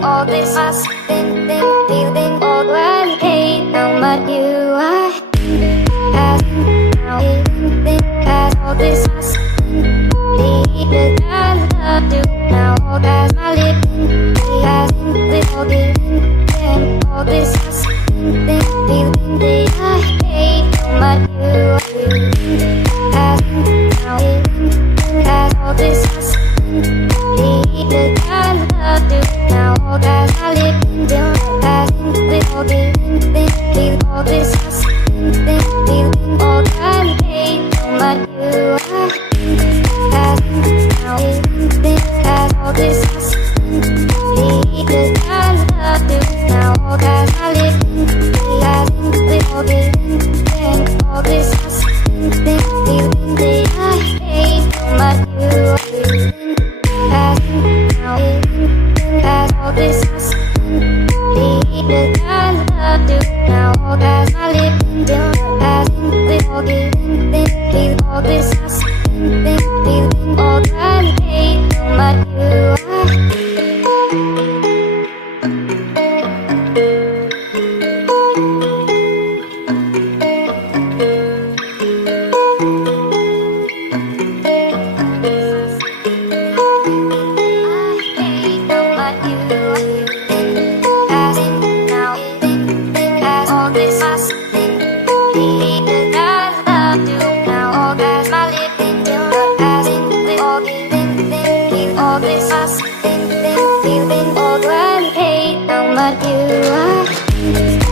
All this fuss, feeling all when hate how much you are. Now as all this fuss, needed that love do now all as my living, with all this fuss, feeling that I hate how much you are. Now as all this fuss, needed that love do. Now all that I live in, with all this fuss, feeling all that I hate how much you are. Now as all this fuss, needed that love do. Now all that I live in, with all this fuss, feeling that I hate how much you are. All this fuss, needed that love do. Now all that I live in, with all this fuss, feeling all that I hate how much you are. All this fuss, feeling all that I hate how much you are.